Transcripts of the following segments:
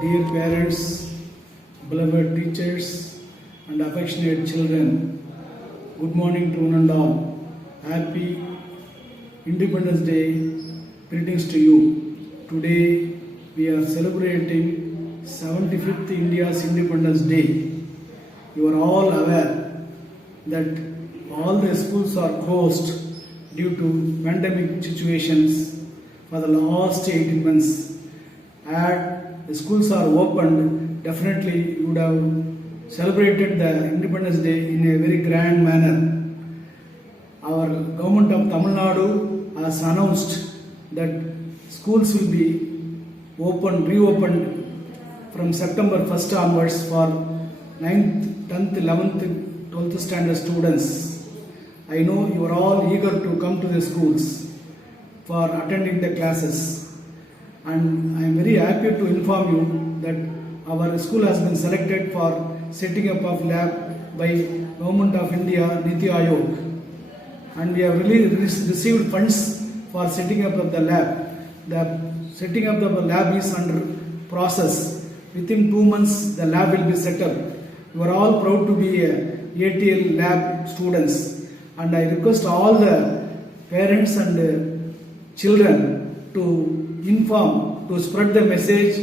Dear parents, beloved teachers, and affectionate children, good morning to one and all. Happy Independence Day greetings to you. Today we are celebrating 75th India's Independence Day. You are all aware that all the schools are closed due to pandemic situations for the last 18 months. Had the schools are opened, definitely you would have celebrated the Independence Day in a very grand manner. Our government of Tamil Nadu has announced that schools will be reopened from September 1st onwards for 9th, 10th, 11th, 12th standard students. I know you are all eager to come to the schools for attending the classes. And I am very happy to inform you that our school has been selected for setting up of lab by Government of India Niti Aayog, and we have really received funds for setting up of the lab. The setting up of the lab is under process. Within 2 months the lab will be set up. You are all proud to be ATL lab students, and I request all the parents and children to inform, to spread the message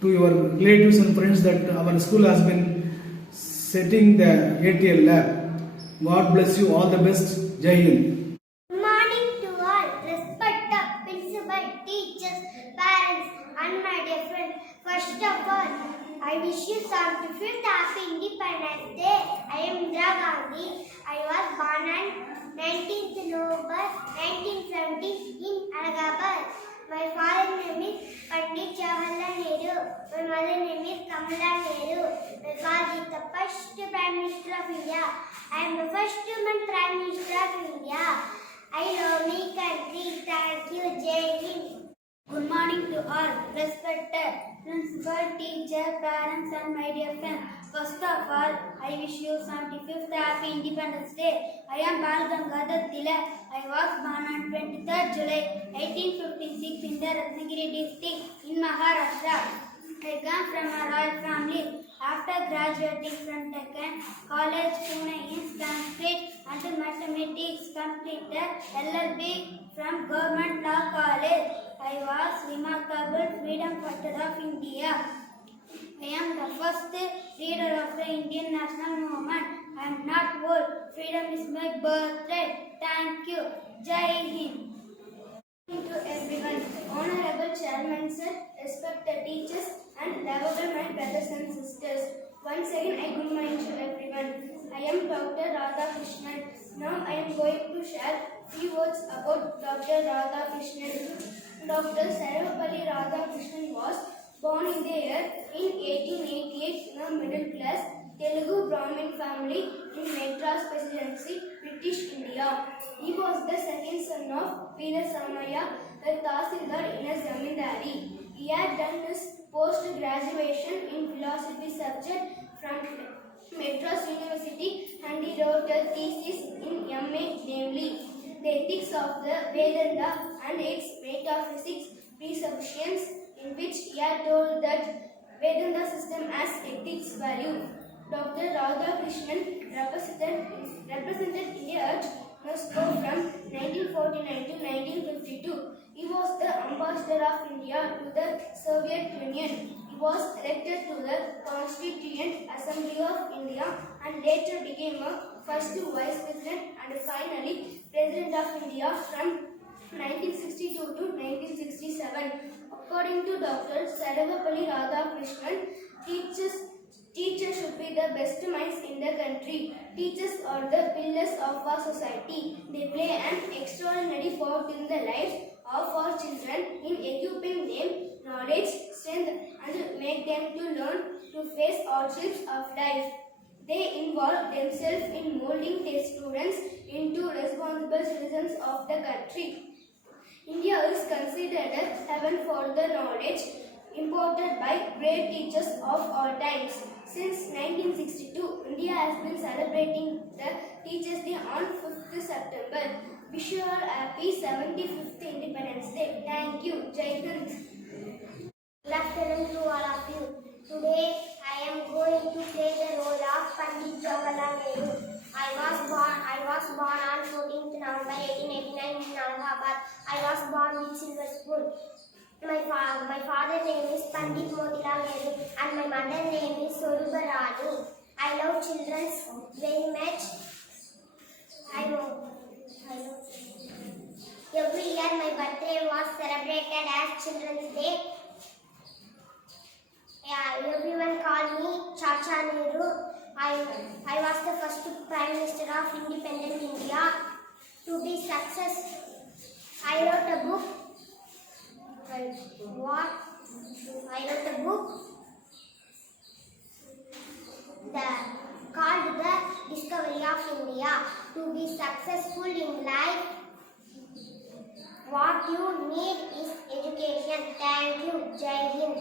to your relatives and friends that our school has been setting the ATL lab. God bless you, all the best. Jai Hind. Good morning to all, respected principal, teachers, parents, and my dear friends. First of all, I wish you 75th Happy Independence Day. I am Indira Gandhi. I was born on 19th November 1970 in Allahabad. My father name is Pandit Jawaharlal Nehru. My mother name is Kamala Nehru. My father is the first Prime Minister of India. I am the first woman Prime Minister of India. I love my country. Thank you. Jai Hind. Good morning to all, respected principal, teacher, parents, and my dear friends. First of all, I wish you 75th Happy Independence Day. I am Bal Gangadhar Tilak. I was born on 23rd July 1856 in the Ratnagiri district in Maharashtra. I come from a royal family. After graduating from Deccan College, Pune in Sanskrit and Mathematics, completed LLB from Government Law College. I was remarkable freedom fighter of India. I am the first leader of the Indian national movement. I am not old. Freedom is my birthright. Thank you. Jai Hind. Good morning to everyone. Honorable Chairman Sir, respected teachers, and lovable my brothers and sisters. Once again, I good morning to everyone. I am Dr. Radhakrishnan. Now I am going to share few words about Dr. Radhakrishnan. Dr. Sarvepalli Radhakrishnan was born in the year in 1888 in a middle class Telugu Brahmin family in Madras Presidency, British India. He was the second son of Veera Samaya, the Tahsildar in a Zamindari. He had done his post-graduation in philosophy subject from Madras University and he wrote a thesis in MA, namely The Ethics of the Vedanta and its Metaphysics Presuppositions, in which he had told that Vedanta system has ethics value. Dr. Radhakrishnan represented India at Moscow from 1949 to 1952. He was the ambassador of India to the Soviet Union. He was elected to the Constituent Assembly of India and later became a first vice president and finally president of India from 1962 to 1967. According to Dr. Sarvapalli Radhakrishnan, teachers should be the best minds in the country. Teachers are the pillars of our society. They play an extraordinary part in the lives of our children in equipping them knowledge, strength, and make them to learn to face hardships of life. They involve themselves in molding their students into responsible citizens of the country. India is considered a heaven for the knowledge imparted by great teachers of all times. Since 1962, India has been celebrating the Teachers' Day on 5th September. Wish you all happy 75th Independence Day. Thank you. Jai Hind. Good afternoon to all of you. Today I am going to play the role of Pandit Jawaharlal Nehru. I was born on 14th November 1889 in Allahabad. I was born with silver spoon. My father's name is Pandit Motilal Nehru and my mother's name is Soruba Rani. I love children very much. I love. Every year my birthday was celebrated as Children's Day. Yeah, everyone called me Chacha Nehru. I was the first Prime Minister of independent India. To be success, I wrote a book. I wrote a book called The Discovery of India. To be successful in life, what you need is education. Thank you. Jai Hind.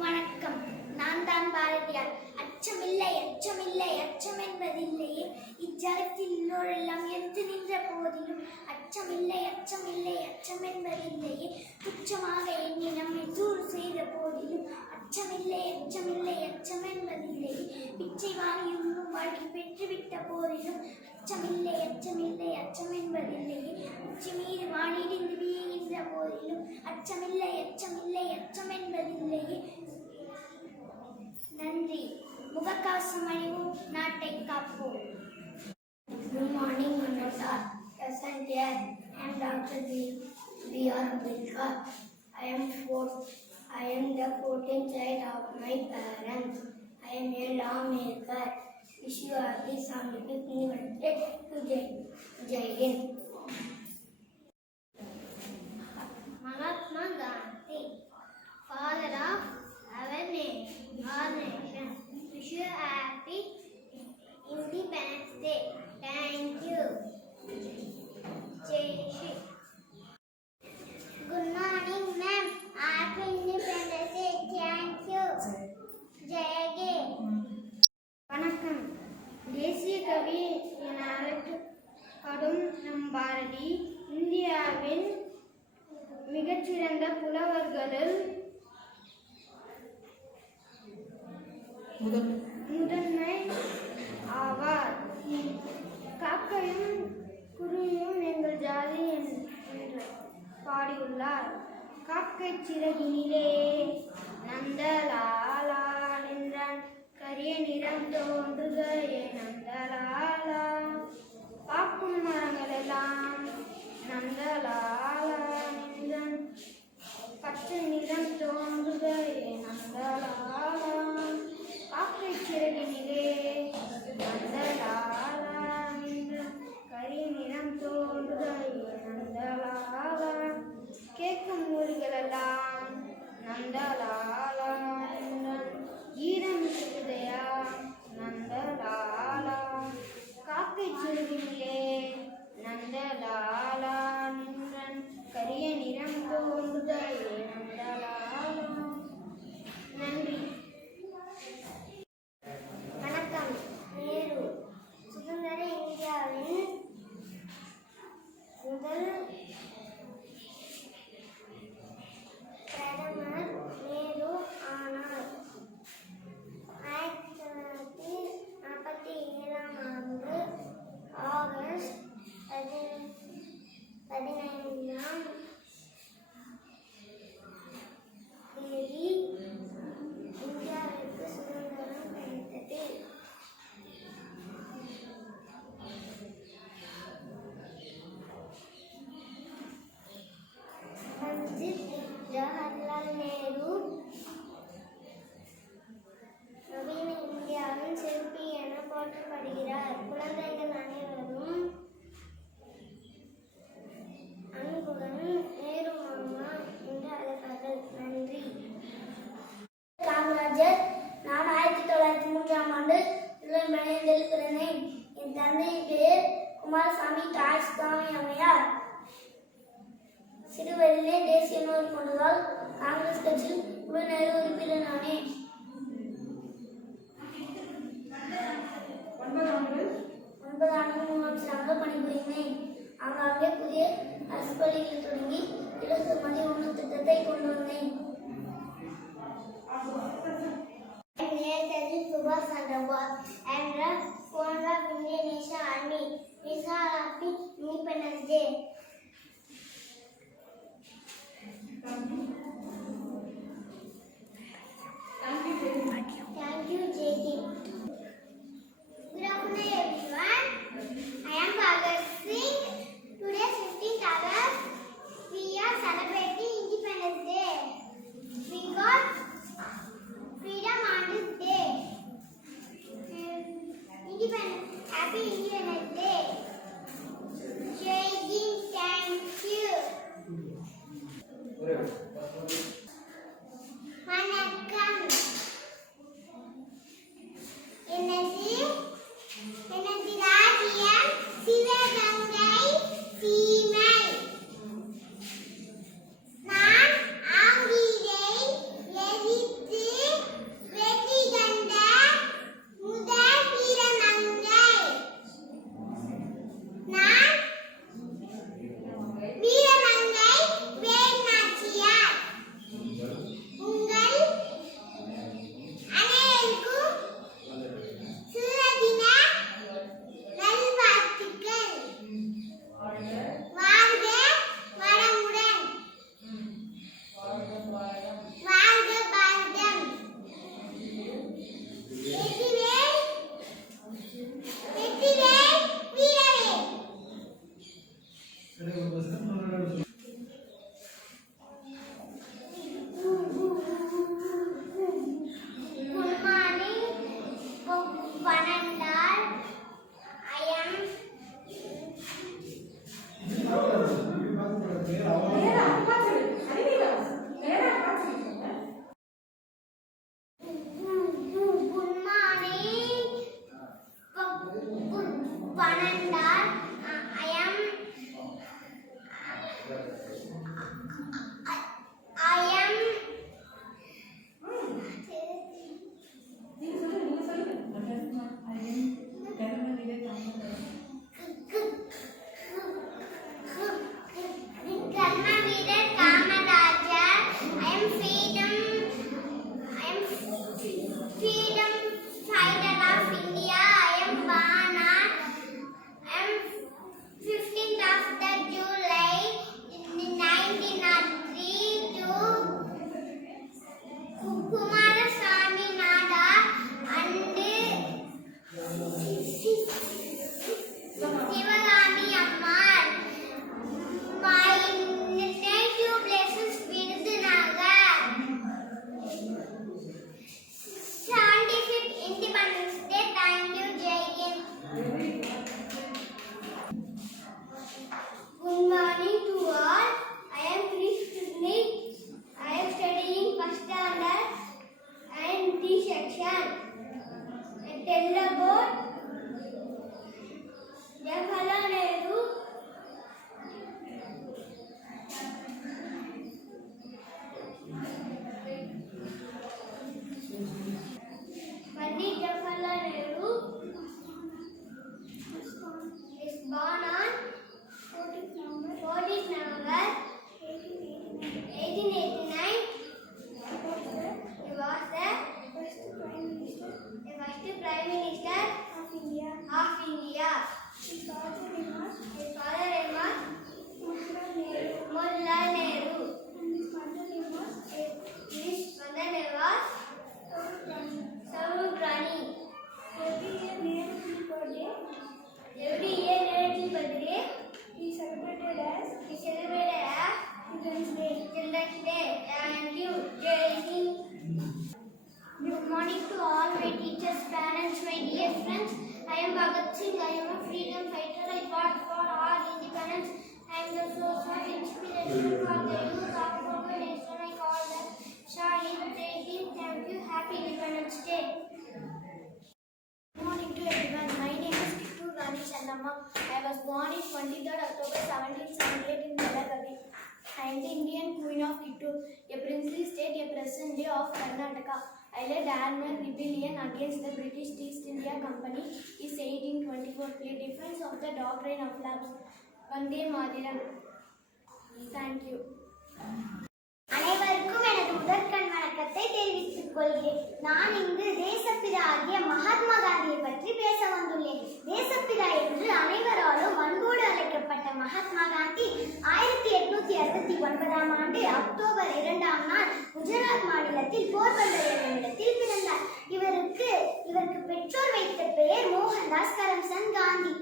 வணக்கம். நான் தான் பாரதியார். அச்சமில்லை அச்சமில்லை அச்சம் என்பதில்லையே இச்சலத்தில் எல்லோரெல்லாம் எடுத்து நின்ற போதிலும் அச்சமில்லை அச்சமில்லை அச்சம் என்பதில்லையே துச்சமாக எண்ணி நம்மை தூறு செய்த போதிலும் அச்சமில்லை அச்சமில்லை அச்சம் என்பதில்லையே பிச்சை வாங்கி உண்ணும் வாழ்க்கை பெற்றுவிட்ட போதிலும் அச்சமில்லை அச்சமில்லை அச்சம் என்பதில்லையே உச்சி மீது வானிடிந்து வீழ்கின்ற போதிலும் அச்சமில்லை அச்சமில்லை அச்சம் என்பதில்லையே. நன்றி. முகக்கவசம் அணிவோம், நாட்டை காப்போம். Good morning, Manasa. Present here. I am Dr. B.R. Ambedkar. I am the 14th child of my parents. I am a lawmaker. Wish you happy 75th birthday to Jai Hind. Mahatma Gandhi, father of our nation. Wish you happy Independence Day. Thank you. Jai Shri. Good morning, ma'am. Happy Independence Day. Thank you. Jai. வணக்கம். தேசிய கவி என அழைக்கப்படும் நம் பாரதி இந்தியாவின் மிகச்சிறந்த புலவர்களுள் முதன்மை ஆவார். காக்கையும் குருவியும் எங்கள் ஜாதி என்று பாடியுள்ளார். காக்கை சிறகினிலே நந்தலாலா நின்றான், கரிய நிறம் தோன்றுக நந்தலாலா. பாக்கும் மரங்களெல்லாம் நந்தலாலா நின்றான், பச்சை நிறம் தோன்றுக நந்தலாலா. காக்கை சிறகினிலே நந்தலாலா நின்றான், கரிய நிறம் தோன்றுக நந்தலாலா. கேட்கும் மொழிகளெல்லாம் நந்தலாலா நின்றான், ஈரம் இருக்குதையா நந்தலாலா. காக்கை சிறகினிலே நந்தலாலா நின்றான், கரிய நிறம் தோன்றுக காமராஜர். நான் 1903ஆம் ஆண்டு இளம்பெண்ணில் பிறந்தேன். என் தந்தையின் பெயர் குமாரசாமி தாய்ஸ்காமி அம்மையார். சிறுவயதிலே தேசிய உணர்வு கொண்டதால் காங்கிரஸ் கட்சியில் உடனடி உறுப்பினரானேன். 9 ஆண்டுகள் முதலமைச்சராக பணிபுரிந்தேன். ஆங்காங்கே புதிய அரசு பள்ளிகளை தொடங்கி இலக்கு மதிய உணவு திட்டத்தை கொண்டு வந்தேன். Subhash Chandra Bose and the founder of Indian National Army. These are happy Independence Day. Thank you, JK. Good afternoon, everyone. I am Bhagat Singh. Today, 15th August, we are celebrating Independence Day. We got freedom on this day. Happy Independence Day. Jai Hind, thank you. வணக்கம். எனது ராஜ்யம் சிவகங்கை சீமை. நான் ஆங்கிலேயை எதிர்த்து வெற்றி கண்ட முதல் வீரமங்கை. நான் வீரமங்கை வேல்நாச்சியார். உங்கள் அனைவருக்கும் சுதந்திர நல்வாழ்த்துக்கள். வாழ்க வளமுடன். வாழ்க பாரதம். வெற்றிவேல் வெற்றிவேல் வீரவேல். Good morning, Vanandar. I am Good morning, Vanandar. I am Karmaveer Kamaraja. I am freedom fighter of India. I am Bana. I am 15th of the July 1903 to Kumarasamy Nada and Sivagami Ammal. My native place is Virudhunagar. 75th Independence Day. Thank you, Jai Hind. Good morning to all. I am Krishni. I am studying first standard and D section. I tell about Jawaharlal Nehru. Pandit Jawaharlal Nehru is born on 14th November 1889. He was the first Prime Minister of India. His father name was Motilal Nehru. And his mother name was Sarukrani. Every year near his birthday, he celebrated as Children's Day. Queen of Kittur, a princely state, a present day of Karnataka. I led Armed rebellion against the British East India Company is 1824. A defense of the doctrine of lapse. Vande Mataram. Thank you. அனைவருக்கும் எனது முதற்கண் வணக்கத்தை தெரிவித்துக் கொள்கிறேன். நான் இங்கு தேசப்பிதா ஆகிய மகாத்மா காந்தியை பற்றி பேச வந்துள்ளேன். தேசப்பிதா என்று அனைவராலும் அன்போடு அழைக்கப்பட்ட மகாத்மா காந்தி 1869ஆம் ஆண்டு அக்டோபர் 2ஆம் நாள் குஜராத் மாநிலத்தில் போர்பந்தர் என்னும் இடத்தில் பிறந்தார். இவருக்கு பெற்றோர் வைத்த பெயர் மோகன்தாஸ் கரம்சந்த் காந்தி.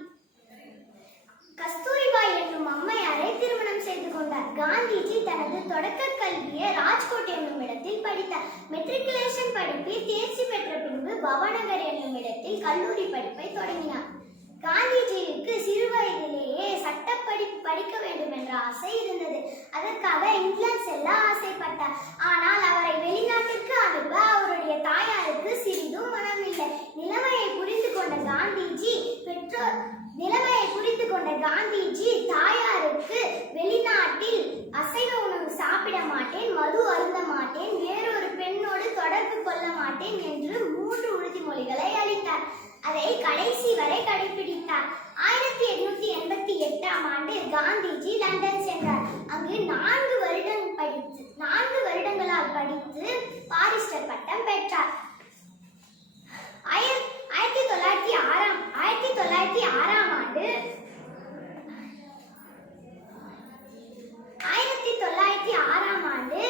கஸ்தூரிபாய் என்னும் அம்மையாரை திருமணம் செய்து கொண்டார். காந்திஜி தனது தொடக்க கல்வியை ராஜ்கோட் என்னும் இடத்தில் படித்தார். மெட்ரிகுலேஷன் படிப்பில் தேர்ச்சி பெற்ற பின்பு பவநகர் என்னும் இடத்தில் கல்லூரி படிப்பை தொடங்கினார். காந்திஜிக்கு சிறு வயதிலேயே சட்டப்படிப்பு படிக்க வேண்டும் என்ற ஆசை இருந்தது. அதற்காக இங்கிலாந்து செல்ல ஆசைப்பட்டார். ஆனால் அவரை வெளிநாட்டிற்கு அனுப்ப அவருடைய தாயாருக்கு சிறிதும் மனமில்லை. நிலைமையை புரிந்து கொண்ட காந்திஜி தாயாருக்கு வெளிநாட்டில் அசைவ உணவு சாப்பிட மாட்டேன், மது அருந்த மாட்டேன், வேறொரு பெண்ணோடு தொடர்பு கொள்ள மாட்டேன் என்று 3 உறுதிமொழிகளை அளித்தார். அதை கடைசி வரை கடைபிடித்தார். 1888ஆம் ஆண்டு காந்திஜி லண்டன் சென்றார். அங்கு 4 வருடங்களால் படித்து பாரிஸ்டர் பட்டம் பெற்றார். 1906ஆம் ஆண்டு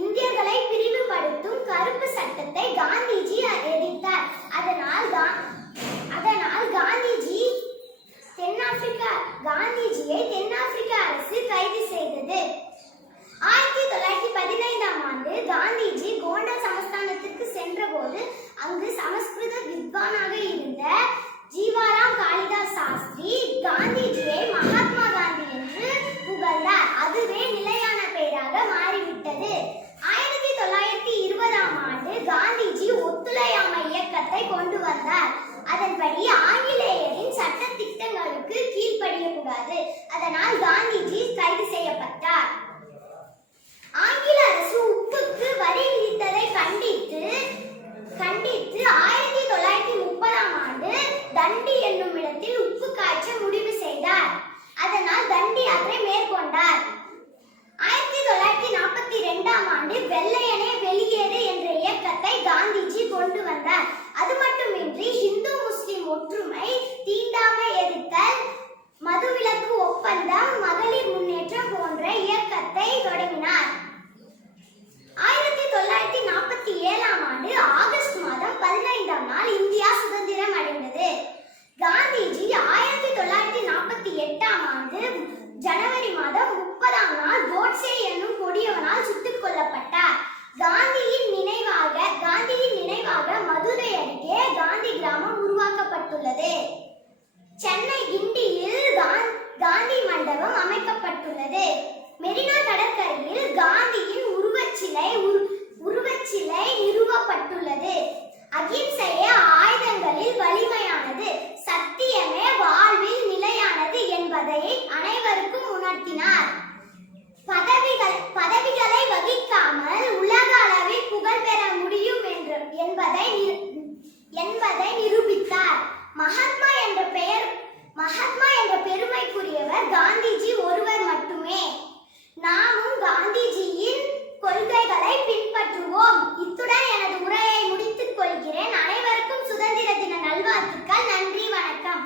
இந்தியர்களை பிரிவுபடுத்தும் கருப்பு சட்டத்தை காந்திஜி எதிர்த்தார். அதனால் காந்திஜியை தென்னாப்பிரிக்க அரசு கைது செய்தது. 1915ஆம் ஆண்டு காந்திஜி கோண்டல் சமஸ்தானத்திற்கு சென்றபோது அங்கு சமஸ்கிருத வித்வானாக இருந்த ஜீவாராம் காளிதாஸ் சாஸ்திரி காந்திஜியை மகாத்மா காந்தி என்று புகழ்ந்தார். அதுவே நிலையான பெயராக மாறிவிட்டது. 1920ஆம் ஆண்டு காந்திஜி ஒத்துழையாமை இயக்கத்தை கொண்டு வந்தார். அதன்படி ஆங்கிலேயரின் சட்ட திட்டங்களுக்கு கீழ்ப்படியக்கூடாது. அதனால் காந்திஜி கைது செய்யப்பட்டார். ஆங்கில அரசு உப்புக்கு வரி விதித்ததை கண்டித்து 1930ஆம் ஆண்டு தண்டி என்னும் இடத்தில் உப்பு காய்ச்ச முடிவு செய்தார். அதனால் தண்டி யாத்திரை மேற்கொண்டார். 1942ஆம் ஆண்டு வெள்ளையனே வெளியேறு என்ற இயக்கத்தை காந்திஜி கொண்டு வந்தார். அது மட்டுமின்றி இந்து முஸ்லிம் ஒற்றுமை, தீண்டாமை எதிர்த்தல், மதுவிலக்கு ஒப்பந்தம், மகளிர் முன்னேற்றம் போன்ற இயக்கத்தை தொடங்கினார். 1947ஆம் ஆண்டு ஆகஸ்ட் மாதம் 15ஆம் நாள் இந்தியா சுதந்திரம் அடைந்தது. காந்திஜி 1948ஆம் ஆண்டு ஜனவரி மாதம் 30ஆம் நாள் கோட்சே என்னும் கொடியவனால் சுட்டுக் கொல்லப்பட்டார். காந்தியின் நினைவாக மதுரை அருகே காந்தி கிராமம் உருவாக்கப்பட்டுள்ளது. சென்னை கிண்டியில் காந்தி மண்டபம் அமைக்கப்பட்டுள்ளது. மெரினா கடற்கரையில் காந்தியின் உருவச்சிலை நிறுவப்பட்டுள்ளது. அகிம்சையே ஆயுதங்களில் வலிமையானது, சத்தியமே வாழ்வில் நிலையானது என்பதை அனைவருக்கும் உணர்த்தினார். பதவிகளை வகிக்காமல் உலக அளவில் புகழ் பெற முடியும் என்பதை நிரூபித்தார். மகாத்மா என்ற பெருமைக்குரியவர் காந்திஜி ஒருவர் மட்டுமே. நாமும் காந்திஜியின் கொள்கைகளை பின்பற்றுவோம். இத்துடன் எனது உரையை முடித்துக் கொள்கிறேன். அனைவருக்கும் சுதந்திர தின நல்வாழ்த்துக்கள். நன்றி, வணக்கம்.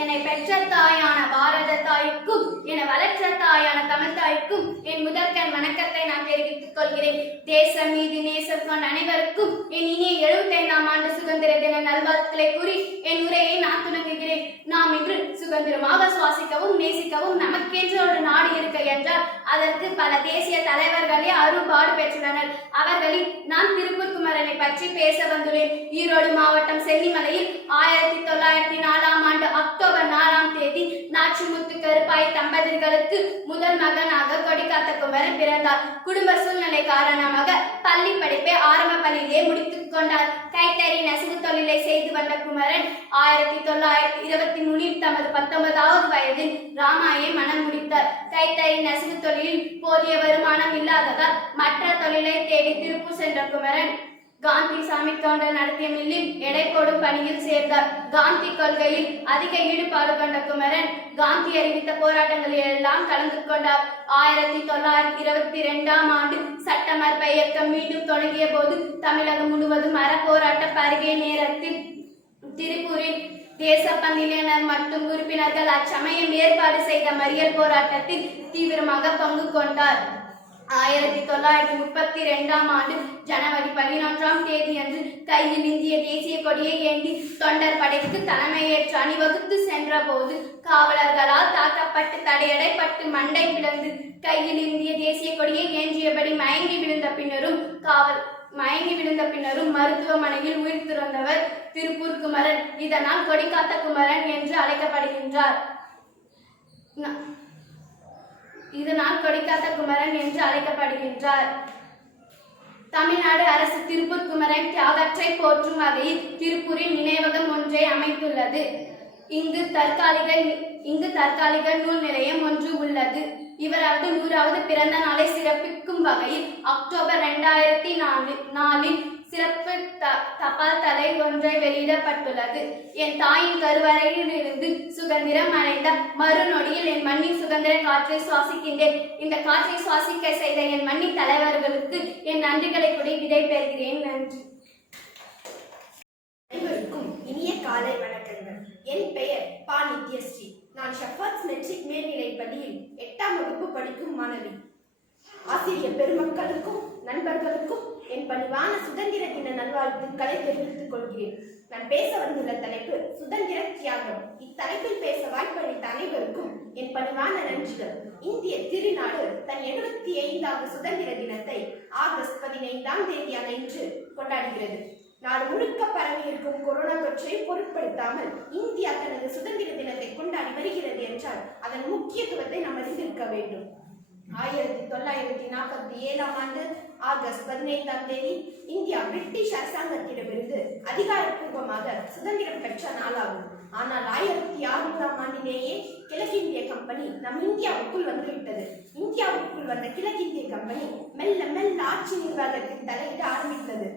என்னை பெற்ற தாயான பாரத தாய்க்கும் என வளர்த்த தாயான தமிழ் தாய்க்கும் என் முதற்கண் வணக்கத்தை நான் தெரிவித்துக் கொள்கிறேன். தேசம் மீது நேசம் கொண்ட அனைவருக்கும் என் இனிய 75ஆம் ஆண்டு சுதந்திர தின நல்வாழ்த்துக்களை கூறி என் உரையை நான் தொடங்குகிறேன். நாம் இன்று சுதந்திரமாக சுவாசிக்கவும் நேசிக்கவும் நமக்கென்று ஒரு நாடு இருக்க என்றால் அதற்கு பல தேசிய தலைவர்களே அரும்பாடு பெற்றுள்ளனர். அவர்களில் நான் திருப்பூர் குமரனை பற்றி பேச வந்துள்ளேன். ஈரோடு மாவட்டம் சென்னிமலையில் 1904ஆம் ஆண்டு அக்டோபர் 4ஆம் தேதி நாச்சிமுத்து கருப்பாய் தம்பதிகளுக்கு முதல் மகனாக கொடிக்காத்த குமரன் பிறந்தார். குடும்ப சூழ்நிலை காரணமாக பள்ளி படிப்பை ஆரம்ப பள்ளியிலே முடித்துக் கொண்டார். கைத்தறி நெசவு தொழிலை செய்து வந்த குமரன் 1923 தமது 19வது வயதில் ராமாயை மணம் முடித்தார். கைத்தறி நெசவு தொழிலில் போதிய வருமானம் இல்லாததால் மற்ற தொழிலை தேடி திருப்பூர் சென்ற குமரன் காந்தி சாமி தொண்டர் நடத்திய மில்லில் எடை போடும் பணியில் சேர்ந்தார். காந்தி கொள்கையில் அதிக ஈடுபாடு கொண்ட குமரன் காந்தி அறிவித்த போராட்டங்களில் எல்லாம் கலந்து கொண்டார். 1922ஆம் ஆண்டு சட்டமறுப்பு இயக்கம் மீண்டும் தொடங்கிய போது தமிழகம் முழுவதும் அறப்போராட்ட பருகிய நேரத்தில் திருப்பூரில் தேசப்பந்தியினர் மற்றும் உறுப்பினர்கள் அச்சமயம் ஏற்பாடு செய்த மறியல் போராட்டத்தில் தீவிரமாக பங்கு கொண்டார். 1932ஆம் ஆண்டு ஜனவரி 11ஆம் தேதியன்று கையில் இந்திய தேசிய கொடியை ஏந்தி தொண்டர் படைக்கு தலைமையேற்று அணிவகுத்து சென்ற போது காவலர்களால் தாக்கப்பட்டு தடையடைப்பட்டு மண்டை பிளந்து கையில் இந்திய தேசிய கொடியை ஏந்தியபடி மயங்கி விழுந்த பின்னரும் மருத்துவமனையில் உயிர் துறந்தவர் திருப்பூர் குமரன். இதனால் கொடிக்காத்த குமரன் என்று அழைக்கப்படுகின்றார். தமிழ்நாடு அரசு திருப்பூர் குமரன் தியாகத்தை போற்றும் வகையில் திருப்பூரில் நினைவகம் ஒன்றை அமைத்துள்ளது. இங்கு தற்காலிக நூல் நிலையம் ஒன்று உள்ளது. இவரது 100வது பிறந்த நாளை சிறப்பிக்கும் வகையில் அக்டோபர் 2004இல் சிறப்பு தபால் தலை ஒன்றை வெளியிடப்பட்டுள்ளது. என் தாயின் கருவறையில் இருந்து சுதந்திரம் அடைந்த மறுநொடியில் என் மண்ணின் சுதந்திர காற்றை சுவாசிக்கின்றேன். இந்த காற்றை சுவாசிக்க செய்த என் மண்ணின் தலைவர்களுக்கு என் நன்றிகளை கூறி விடை பெறுகிறேன். நன்றி. அனைவருக்கும் இனிய காலை வணக்கங்கள். என் பெயர் பா. நித்யஸ்ரீ. நான் ஷெப்பர்ட்ஸ் மெட்ரிக் மேல்நிலைப் பள்ளியில் 8ஆம் வகுப்பு படிக்கும் மாணவி. ஆசிரியர் பெருமக்களுக்கும் நண்பர்களுக்கும் என் பணிவான சுதந்திர தின நல்வாழ்த்துக்களை தெரிவித்துக் கொள்கிறேன். நான் பேச வந்துள்ள தலைப்பு சுதந்திர தியாகம். இத்தலைப்பில் பேச வாய்ப்பளித்த அனைவருக்கும் என் பணிவான நன்றிகள். இந்திய திருநாடு தன் 75வது சுதந்திர தினத்தை ஆகஸ்ட் 15ஆம் தேதி அன்று கொண்டாடுகிறது. நாடு முழுக்க பரவி இருக்கும் கொரோனா தொற்றை பொருட்படுத்தாமல் இந்தியா தனது சுதந்திர தினத்தை கொண்டாடி வருகிறது என்றால் அதன் முக்கியத்துவத்தை நாம் அறிந்திருக்க வேண்டும். 1947ஆம் ஆண்டு ஆகஸ்ட் 15ஆம் தேதி இந்தியா பிரிட்டிஷ் அரசாங்கத்திடமிருந்து அதிகாரப்பூர்வமாக சுதந்திரம் பெற்ற நாளாகும். ஆனால் 1600ஆம் ஆண்டிலேயே கிழக்கிந்திய கம்பெனி நம் இந்தியாவுக்குள் வந்துவிட்டது. இந்தியாவுக்குள் வந்த கிழக்கிந்திய கம்பெனி மெல்ல மெல்ல ஆட்சி நிர்வாகத்தில் தலையிட ஆரம்பித்தது.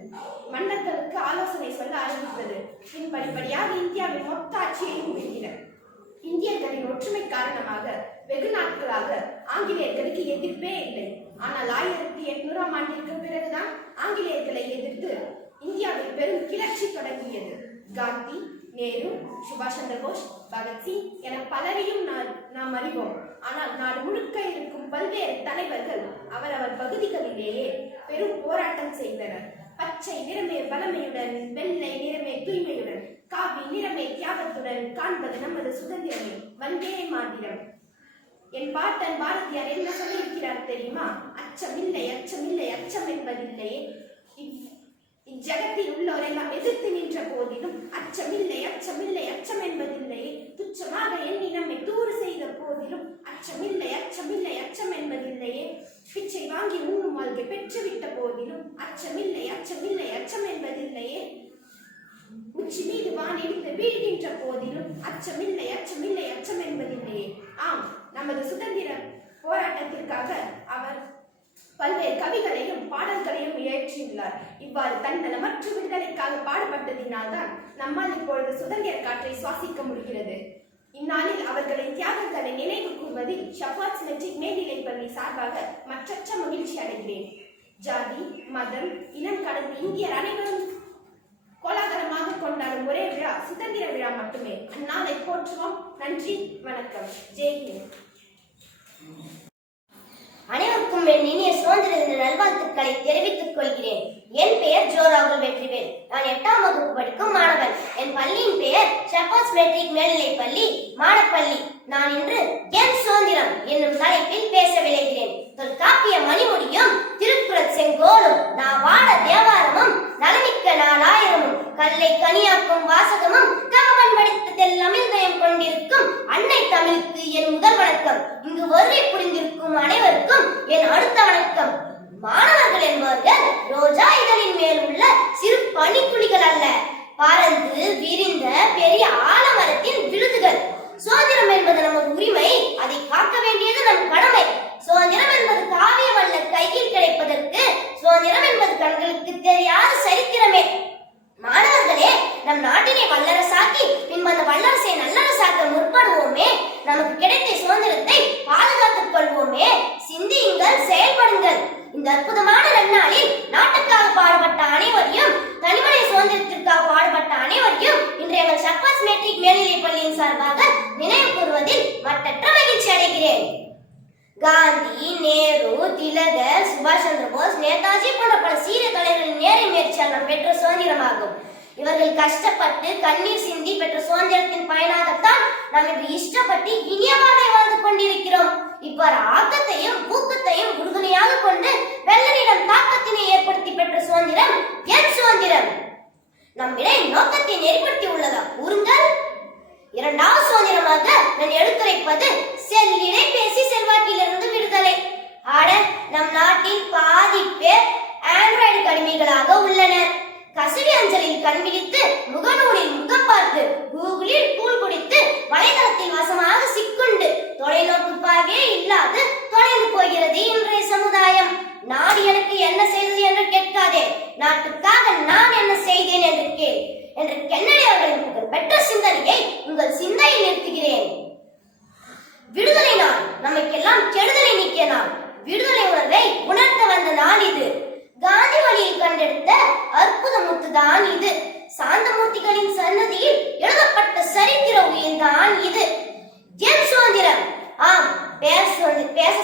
மன்னர்களுக்கு ஆலோசனை சொல்ல ஆரம்பித்தது. பின் படிப்படியாக இந்தியாவின் மொத்த ஆட்சியையும் மீறினர். இந்தியர்களின் ஒற்றுமை காரணமாக வெகு நாட்களாக ஆங்கிலேயர்களுக்கு எதிர்ப்பே இல்லை. ஆனால் 1800ஆம் ஆண்டிற்கு பிறகுதான் ஆங்கிலேயர்களை எதிர்த்து இந்தியாவில் பெரும் கிளர்ச்சி தொடங்கியது. காந்தி, நேரு, சுபாஷ் சந்திர போஸ், பகத்சிங் என பலரையும் நாம் அறிவோம். ஆனால் நாடு முழுக்க இருக்கும் பல்வேறு தலைவர்கள் அவரவர் பகுதிகளிலேயே பெரும் போராட்டம் செய்தனர். பச்சை நிறமே பலமையுடன், வெள்ளை நிறமே தூய்மையுடன், காவி நிறமே தியாகத்துடன் காண்பது நமது சுதந்திரமே, வந்தே மாநிலம். என் பாட்டன் பாரதியார் என்ன சொல்லியிருக்கிறார் தெரியுமா? அச்சமில்லை அச்சமில்லை அச்சம் என்பதில்லையே. இஜகத்தில் உள்ளோரெல்லாம் எதிர்த்து நின்ற போதிலும் அச்சமில்லை அச்சமில்லை அச்சம் என்பதில்லையே. துச்சமாக எண்ணி நம்மை தூறு செய்த போதிலும் அச்சமில்லை அச்சமில்லை அச்சம் என்பதில்லையே. பிச்சை வாங்கி உண்ணும் வாழ்க்கை பெற்றுவிட்ட போதிலும் அச்சமில்லை அச்சமில்லை அச்சம் என்பதில்லையே. உச்சி மீது வானிடிந்து வீழ்கின்ற போதிலும் அச்சமில்லை அச்சமில்லை அச்சம் என்பதில்லையே. ஆம், நமது சுதந்திர போராட்டத்திற்காக அவர் பல்வேறு கவிகளையும் பாடல்களையும் இயற்றியுள்ளார். இவ்வாறு தன்னலமற்ற விடுதலைக்காக பாடுபட்டதினால்தான் நம்மால் இப்பொழுது சுதந்திர காற்றை சுவாசிக்க முடிகிறது. இந்நாளில் அவர்களின் தியாகங்களை நினைவு கூர்வதில் ஷெப்பர்ட்ஸ் மெட்ரிக் மேல்நிலைப் பள்ளி சார்பாக மற்றற்ற மகிழ்ச்சி அடைகிறேன். ஜாதி, மதம், இனம் கடந்த இந்தியர் அனைவரும் கோலாகலமாக கொண்டாடும் ஒரே விழா சுதந்திர விழா மட்டுமே. அந்நாளை போற்றுவோம். நன்றி, வணக்கம். ஜெய்ஹிந்த். அனைவருக்கும் என் இனிய சுதந்திர தின நல்வாழ்த்துக்களை தெரிவித்துக் கொள்கிறேன். என் பெயர் ஜோ ராகுல் வெற்றிவேல். நான் 8ஆம் வகுப்பு படிக்கும் மாணவன். என் பள்ளியின் பெயர் ஷெப்பர்ட்ஸ் மெட்ரிக் மேல்நிலைப் பள்ளி, மாடப்பள்ளி. நான் இன்று என் சுதந்திரம் என்னும் தலைப்பில் பேச விளைகிறேன். தொல்காப்பிய மணிமொழியும் திருக்குறள் செங்கோலும் நாவாட தேவாரமும் நலமிக்க நாளாயிரமும் கல்லை கனியாக்கும் வாசகமும் கம்பன் வடித்ததில் அமிழ்தயம் கொண்டிருக்கும் அன்னை தமிழுக்கு என் முதல் வணக்கம். இங்கு வருகை புரிந்திருக்கும் அனைவருக்கும் சுதந்திரம் என்பது கண்களுக்கு தெரியாத சரித்திரமே. மாணவர்களே, நம் நாட்டினை வல்லரசாக்கி பின்பு அந்த வல்லரசை நல்லரசாக்க முற்படுவோமே. நமக்கு கிடைத்த சுதந்திரத்தை பாதுகாத்துக் கொள்வோமே. சிந்தியுங்கள், செயல்படுங்கள். இந்த அற்புதமான நன்னாளில் நாட்டுக்காக பாடுபட்ட அனைவரையும், தனிமனித சுதந்திரத்திற்காக பாடுபட்ட அனைவரையும் இன்றைய எங்கள் ஷெப்பர்ட்ஸ் மெட்ரிக் மேல்நிலைப் பள்ளியின் சார்பாக நினைவு கூறுவதில் மட்டற்ற மகிழ்ச்சி அடைகிறேன். காந்தி, நேரு, திலகர், சுபாஷ் சந்திர போஸ், நேதாஜி போன்ற பல சீரிய தலைவர்களின் நேரை முயற்சியால் நாம் பெற்ற சுதந்திரமாகும். இவர்கள் கஷ்டப்பட்டு கண்ணீர் சிந்தி பெற்ற சுதந்திரத்தின் பயனாகத்தான் நாம் இன்று இஷ்டப்பட்டு இனிய வாழ்வை வாழ்ந்து கொண்டிருக்கிறோம். இவ்வாறு ஆக்கத்தையும் ஊக்கத்தையும் உறுதுணையாக கொண்டு வெள்ளனிடம் தாக்கத்தினை ஏற்படுத்தி பெற்ற சுதந்திரம் என் சுதந்திரம். நம்மிடை நோக்கத்தை நெறிப்படுத்தி உள்ளதா கூறுங்கள். இரண்டாவது சுதந்திரமாக நான் எடுத்துரைப்பது செல்லிடை பேசி செல்வாக்கிலிருந்து விடுதலை. ஆட, நம் நாட்டில் பாதி பேர் ஆண்ட்ராய்டு கடிமைகளாக உள்ளனர். கசிடி அஞ்சலில் கண்விழித்து, முகநூலில் முகம் பார்த்து, கூகுளில் கூழ் குடித்து, வலைதளத்தில் வசமாக சிக்குண்டு தொலைநோக்கு பார்வையே இல்லாது தொலைந்து போகிறது இன்றைய சமுதாயம். நாடு எனக்கு என்ன செய்தது என்று கேட்காதே, நாட்டுக்காக நான் என்ன செய்தேன் என்று கேள் என்று கென்னடி அவர்களின் புகழ் பெற்ற சிந்தனையை உங்கள் சிந்தையில் நிறுத்துகிறேன். விடுதலை நாள் நமக்கெல்லாம் கெடுதலை நீக்கிய நாள். விடுதலை உணர்வை உணர்த்த வந்த நாள் இது. காந்தி வழியில் கண்டெடுத்த அற்புத முத்துதான் இது. சாந்தமூர்த்திகளின் சன்னதியில் எழுதப்பட்ட சரித்திர உயிர்தான் இது. என் சுதந்திரம். ஆம், பேச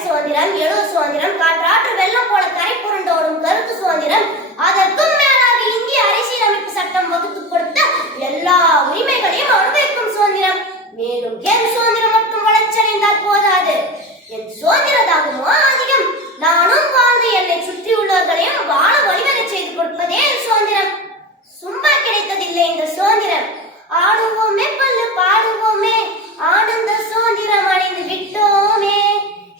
சுதந்திரம், எழுத சுதந்திரம், காற்றாற்று வெள்ளம் போல கரை புரண்டோடும் கருத்து சுதந்திரம், அதற்கும் மேலாக இந்திய அரசியலமைப்பு சட்டம் வகுத்து கொடுத்த எல்லா உரிமைகளையும் அனுபவிக்கும் சுதந்திரம். மேலும் என் சுதந்திரம் மட்டும் வளர்ச்சியடைந்தால் போதாது, என் சுதந்திர தாகமோ அதிகம். நானும் வாழ்ந்து என்னை சுற்றி உள்ளவர்களையும் வாழ வழிவகை செய்து கொடுப்பதே என் சுதந்திரம். சும்மா கிடைத்ததில்லை இந்த சுதந்திரம். ஆடுவோமே பல்லு பாடுவோமே, ஆனந்த சுதந்திரம் அடைந்து விட்டோமே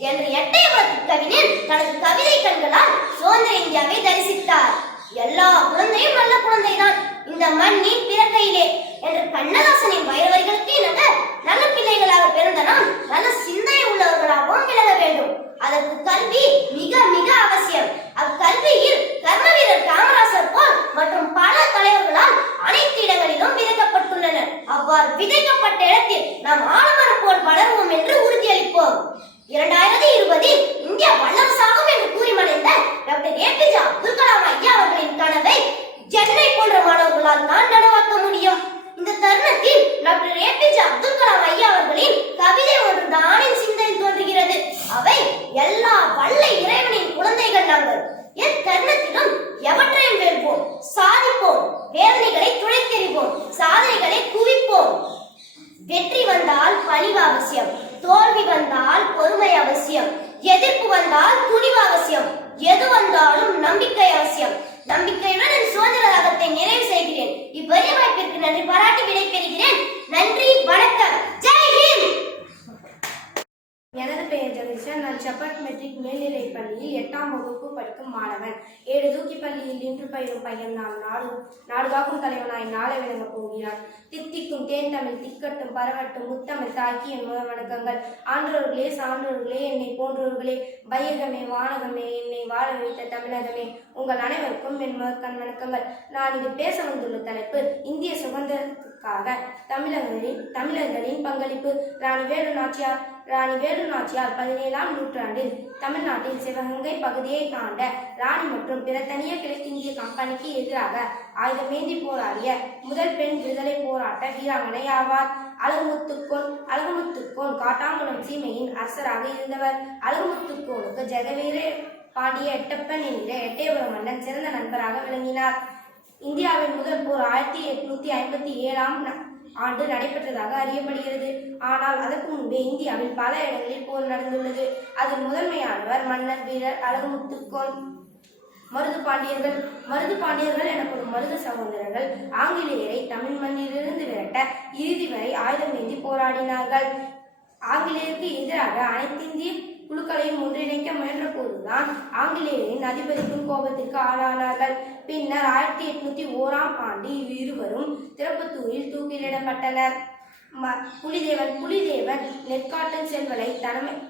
என்று எட்டயபுரத்து கவிஞன் தனது கவிதை கண்களால் சுதந்திர இந்தியாவை தரிசித்தார். எல்லா குழந்தையும் நல்ல குழந்தைதான் இந்த மண்ணின் பிறக்கையிலே என்று கண்ணதாசனின் வயல்வரிகளுக்கு இணங்க நல்ல பிள்ளைகளாக பிறந்த நாம் நல்ல சிந்தனை உள்ளவர்களாகவும் விளங்க வேண்டும். அதற்கு கல்வி மிக மிக அவசியம். அக்கல்வியில் கர்ம வீரர் காமராசர் போல் மற்றும் பல தலைவர்களால் அனைத்து இடங்களிலும் விதைக்கப்பட்டுள்ளனர். அவ்வாறு விதைக்கப்பட்ட இடத்தில் நாம் ஆலமரம் போல் வளருவோம் என்று உறுதியளிப்போம். 2020 இந்தியா வல்லரசாகும் என்று கூறி மறைந்த டாக்டர் ஏபிஜே அப்துல் கலாம் ஐயா அவர்களின் கனவை சென்னை போன்ற மாணவர்களால் தான் நனவாக்க முடியும். இந்த தருணத்தில் டாக்டர் ஏபிஜே அப்துல் கலாம் ஐயா அவர்களின் கவிதை ஒன்று தான் என் சிந்தையில் தோன்றுகிறது. அவை எல்லா வல்ல இறைவனின் குழந்தைகள் நாங்கள். என் தருணத்திலும் எவற்றையும் வெல்வோம், சாதிப்போம், வேதனைகளை துடைத்தெறிவோம், சாதனைகளை குவிப்போம். வெற்றி வந்தால் பணிவு அவசியம், தோல்வி வந்தால் பொறுமை அவசியம், எதிர்ப்பு வந்தால் துணிவு அவசியம், எது வந்தாலும் நம்பிக்கை அவசியம். நம்பிக்கையுடன் என் சுதந்திர தாகத்தை நிறைவு செய்கிறேன். இவ்வரிய வாய்ப்பிற்கு நன்றி பாராட்டி விடைபெறுகிறேன். நன்றி, வணக்கம், ஜெய் ஹிந்த். எனது பெயர் ஜெகதீஷன். நான் ஷெப்பர்ட்ஸ் மெட்ரிக் மேல்நிலைப் பள்ளியில் 8ஆம் வகுப்பு படிக்கும் மாணவன். 7 தூக்கி பள்ளியில் இன்று பயிரும் பையன் நாம் நாடு காக்கும் தலைவனாய் நாளை விளங்கப் போகிறார். தித்திக்கும் தேன் தமிழ் திக்கட்டும் பரவட்டும் முத்தமிழ் தாக்கி என் முதல் வணக்கங்கள். ஆன்றோர்களே, சான்றோர்களே, என்னை போன்றோர்களே, வையகமே, வானகமே, என்னை வாழ வைத்த தமிழகமே, உங்கள் அனைவருக்கும் என் முதற்கண் வணக்கங்கள். நான் இது பேச வந்துள்ள தலைப்பு இந்திய சுதந்திரத்துக்காக தமிழர்களின் பங்களிப்பு. ராணி வேலு நாச்சியார் 17ஆம் நூற்றாண்டில் தமிழ்நாட்டில் சிவகங்கை பகுதியை தாண்ட ராணி மற்றும் பிற தனிய கிழக்கிந்திய கம்பெனிக்கு எதிராக ஆயுதமேந்தி போராடிய முதல் பெண் விடுதலை போராட்ட வீராங்கனை ஆவார். அழகுமுத்துக்கோன் காட்டாங்குளம் சீமையின் அரசராக இருந்தவர். அழகுமுத்துக்கோனுக்கு ஜெகவீர பாண்டிய எட்டப்பன் என்கிற எட்டயபுரம் மன்னன் சிறந்த நண்பராக விளங்கினார். இந்தியாவின் முதல் போர் 1857ஆம் ஆண்டு நடைபெற்றதாக அறியப்படுகிறது. ஆனால் அதற்கு முன்பே இந்தியாவில் பல இடங்களில் போர் நடந்துள்ளது. அதில் முதன்மையானவர் மன்னர் வீரர் அழகுமுத்துக்கோன். மருது பாண்டியர்கள் எனப்படும் மருது சகோதரர்கள் ஆங்கிலேயரை தமிழ் மண்ணிலிருந்து விரட்ட இறுதி வரை ஆயுதமேந்தி போராடினார்கள். ஆங்கிலேயருக்கு எதிராக அனைத்திந்திய குழுக்களையும் ஒன்றிணைக்க முயன்ற போதுதான் ஆங்கிலேயரின் அதிபதிக்கும் கோபத்திற்கு ஆளானார்கள். பின்னர் 1801ஆம் ஆண்டு இருவரும் திருப்பத்தூரில் தூக்கிலிடப்பட்டனர். புலிதேவன் நெற்காட்டன் செல்வனை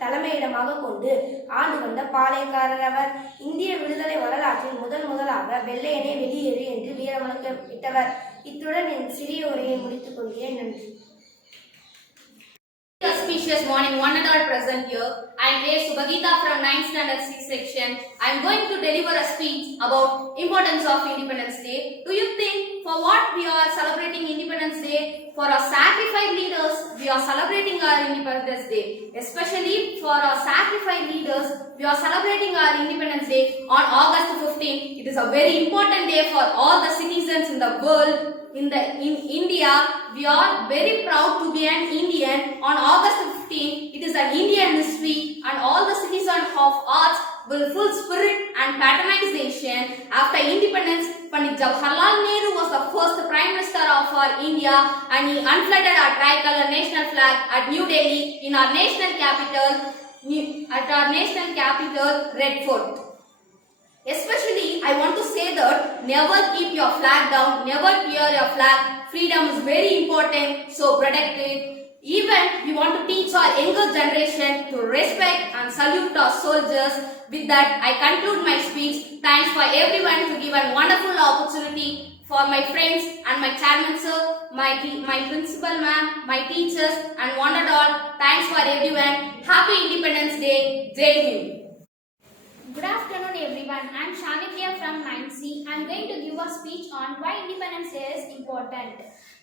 தலைமையிடமாக கொண்டு ஆண்டு வந்த பாளையக்காரர் அவர். இந்திய விடுதலை வரலாற்றில் முதலாக வெள்ளையனே வெளியேறு என்று வீரமுழக்கமிட்டவர். இத்துடன் என் சிறிய உரையை முடித்துக் கொள்கிறேன். நன்றி. Auspicious morning, one and all present here. I am A. Subhagita from 9th standard C section. I am going to deliver a speech about importance of Independence Day. Do you think for what we are celebrating Independence Day? For our sacrificed leaders, we are celebrating our Independence Day. Especially for our sacrificed leaders, we are celebrating our Independence Day on August 15th. It is a very important day for all the citizens in the world. In India, we are very proud to be an Indian. On August 15th, it is an Indian history, and all the citizens of arts will full spirit and patronization. After independence, Pandit Jawaharlal Nehru was the first Prime Minister of our India, and he unfurled our tricolor national flag at New Delhi in our national capital, Red Fort. Especially, I want to say that never keep your flag down, never tear your flag. Freedom is very important, so protect it. Even we want to teach our younger generation to respect and salute our soldiers. With that, I conclude my speech. Thanks for everyone to give a wonderful opportunity. For my friends and my chairman sir, my principal ma'am, my teachers, and one and all, thanks for everyone. Happy Independence Day. Jai Hind. Good afternoon everyone. I am Shanitya from 9C. I am going to give a speech on why Independence Day is important.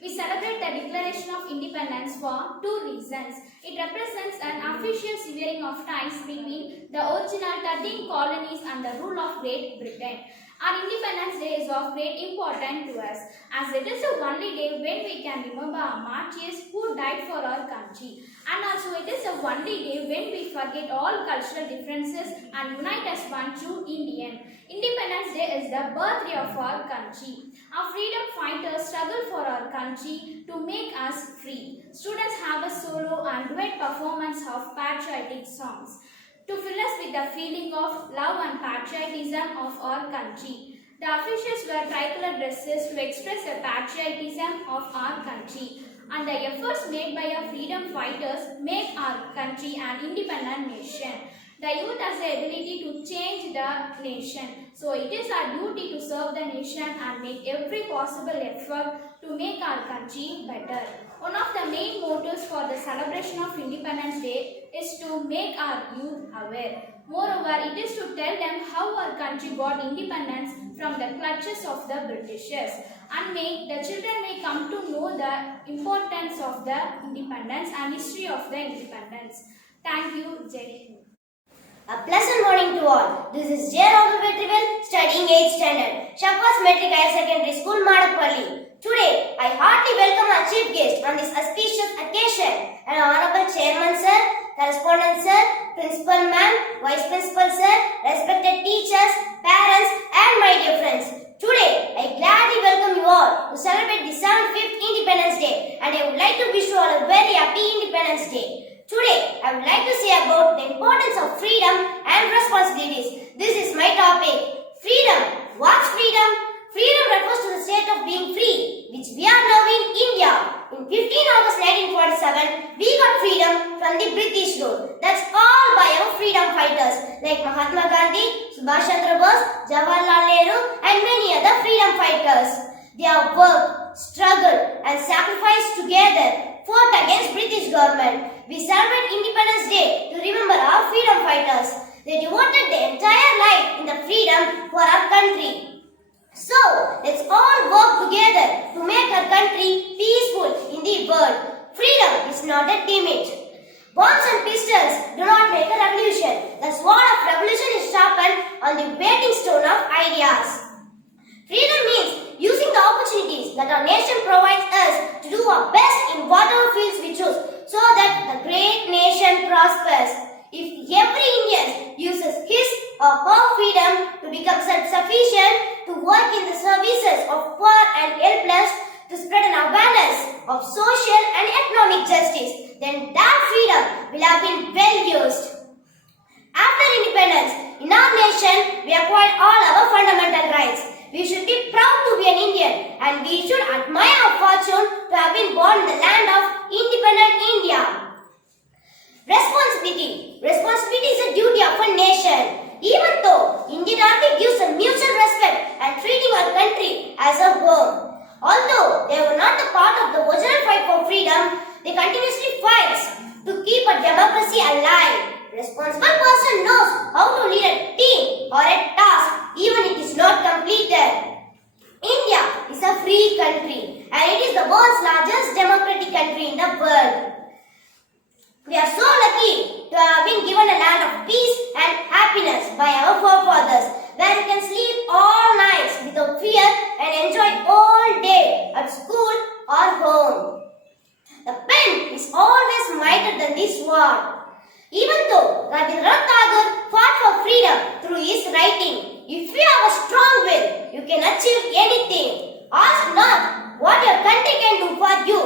We celebrate the Declaration of Independence for two reasons. It represents an official severing of ties between the original 13 colonies and the rule of Great Britain. Our Independence Day is of great importance to us, as it is the only day when we can remember our martyrs who died for our country. And also it is the only day when we forget all cultural differences and unite as one true Indian. Independence Day is the birthday of our country. Our freedom fighters struggle for our country to make us free. Students have a solo and duet performance of patriotic songs to fill us with the feeling of love and patriotism of our country. The officials wear tricolor dresses to express the patriotism of our country, and the efforts made by our freedom fighters make our country an independent nation. The youth has the ability to change the nation, so it is our duty to serve the nation and make every possible effort to make our country better. One of the main motives for the celebration of Independence Day is to make our youth aware. Moreover, it is to tell them how our country got independence from the clutches of the Britishers, and the children may come to know the importance of the independence and history of the independence. Thank you. Jai Hind. A pleasant morning to all. This is J. Rahul Vetrivel, studying 8th standard, Shapas Metric Higher Secondary School, Madapalli. Today, I heartily welcome our chief guest on this auspicious occasion, and Honorable Chairman Sir, Correspondent Sir, Principal Ma'am, Vice Principal Sir, respected teachers, parents, and my dear friends. Today, I gladly welcome you all to celebrate the 75th Independence Day, and I would like to wish you all a very happy Independence Day. Today, I would like to say about the importance of freedom and responsibilities. This is my topic. Freedom. What's freedom? Freedom refers to the state of being free, which we are now in India. In 15 August 1947, we got freedom from the British rule. That's all by our freedom fighters like Mahatma Gandhi, Subhash Chandra Bose, Jawaharlal Nehru, and many other freedom fighters. They have worked, struggled, and sacrificed together, fought against British government. We celebrate Independence Day to remember our freedom fighters. They devoted their entire life in the freedom for our country. So, let's all work together to make our country peaceful in the world. Freedom is not a gimmick. Bombs and pistols do not make a revolution. The sword of revolution is sharpened on the waiting stone of ideas. Freedom means using the opportunities that our nation provides us to do our best in whatever fields we choose, so that the great nation prospers. If every Indian uses his or her freedom to become self-sufficient, to work in the services of poor and helpless, to spread an awareness of social and economic justice, then that freedom will have been well used. After independence, in our nation, we acquired all our fundamental rights. We should be proud to be an Indian, and we should admire our fortune to have been born in the land of independent India. Responsibility. Responsibility is a duty of a nation. Even though Indian Army gives a mutual respect and treating our country as a home. Although they were not a part of the original fight for freedom, they continuously fight to keep a democracy alive. Responsible person knows how to lead a team or a task even if it is not completed. India is a free country and it is the world's largest democratic country in the world. We are so lucky to have been given a land of peace and happiness by our forefathers, where we can sleep all nights without fear and enjoy all day at school or home. The pen is always mightier than this sword. Even though Rabindranath Tagore fought for freedom through his writing, if you have a strong will, you can achieve anything. Ask not what your country can do for you.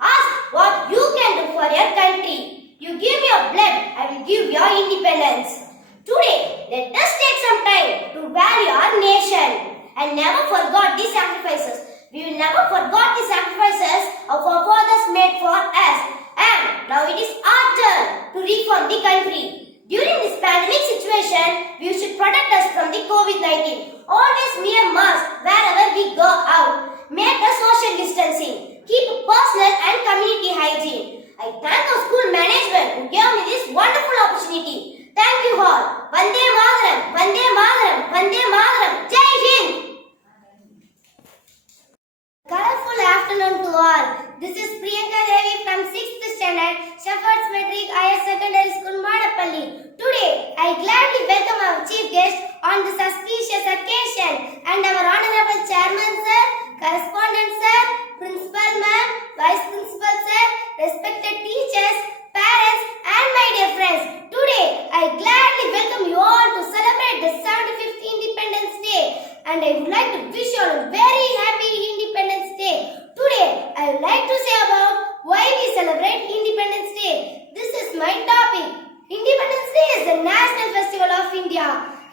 Ask what you can do for your country. You give me your blood, I will give your independence. Today, let us take some time to value our nation and never forget these sacrifices. We will never forget the sacrifices our fathers made for us. And now it is our turn to reform the country. During this pandemic situation, we should protect us from the COVID-19. Always wear masks wherever we go out. Make a social distancing. Keep personal and community hygiene. I thank our school management who gave me this wonderful opportunity. Thank you all. Vande Mataram, Vande Mataram, Vande Mataram. Jai Hind. Colorful afternoon to all. This is Priyanka Devi from 6th standard, Shepherd's Metric Higher Secondary School, Madapalli. Today, I gladly welcome our chief guest on this auspicious occasion and our honorable chairman sir, correspondent sir, principal ma'am, vice principal sir, respected teachers, parents and my dear friends. Today, I gladly welcome you all to celebrate the 75th Independence Day and I would like to wish you all a very happy Independence Day. Today, I would like to say about why we celebrate Independence Day. This is my topic. Independence Day is the national festival of India.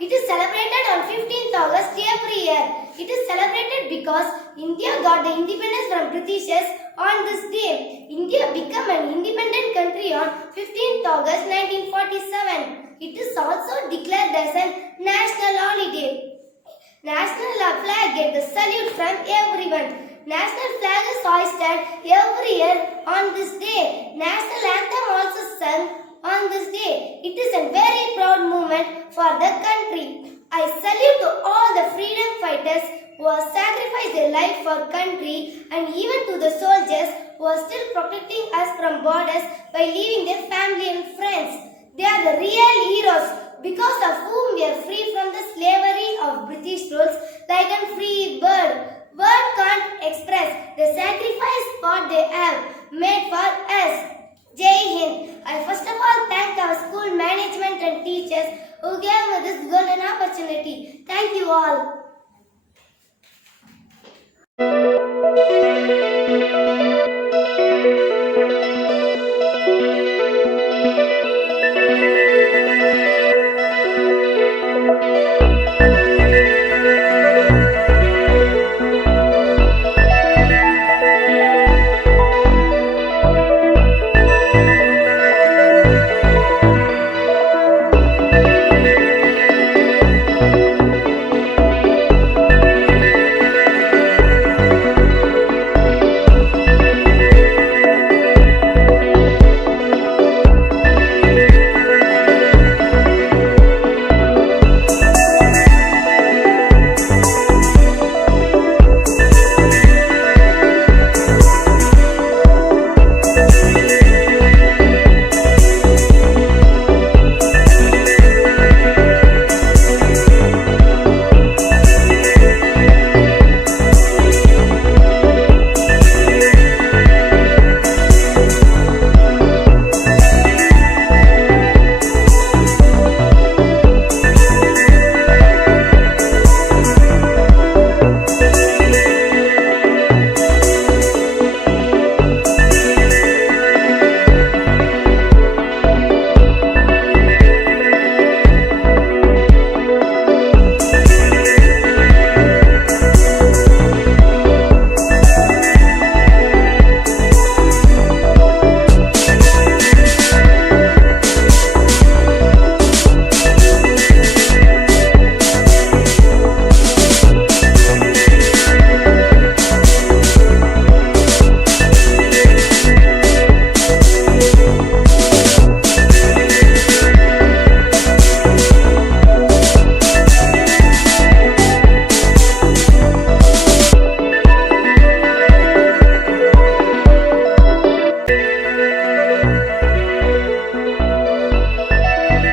It is celebrated on 15th August every year. It is celebrated because India got the independence from Britishers on this day. India became an independent country on 15th August 1947. It is also declared as a national holiday. National flag gets the salute from everyone. National flag is hoisted every year on this day. National anthem also sung on this day. It is a very proud moment for the country. I salute to all the freedom fighters who have sacrificed their life for country and even to the soldiers who are still protecting us from borders by leaving their family and friends. They are the real heroes because of whom we are free from the slavery of British rules like a free bird. Word can't express the sacrifice what they have made for us. Jai Hind. I first of all thank our school management and teachers who gave me this golden opportunity. Thank you all.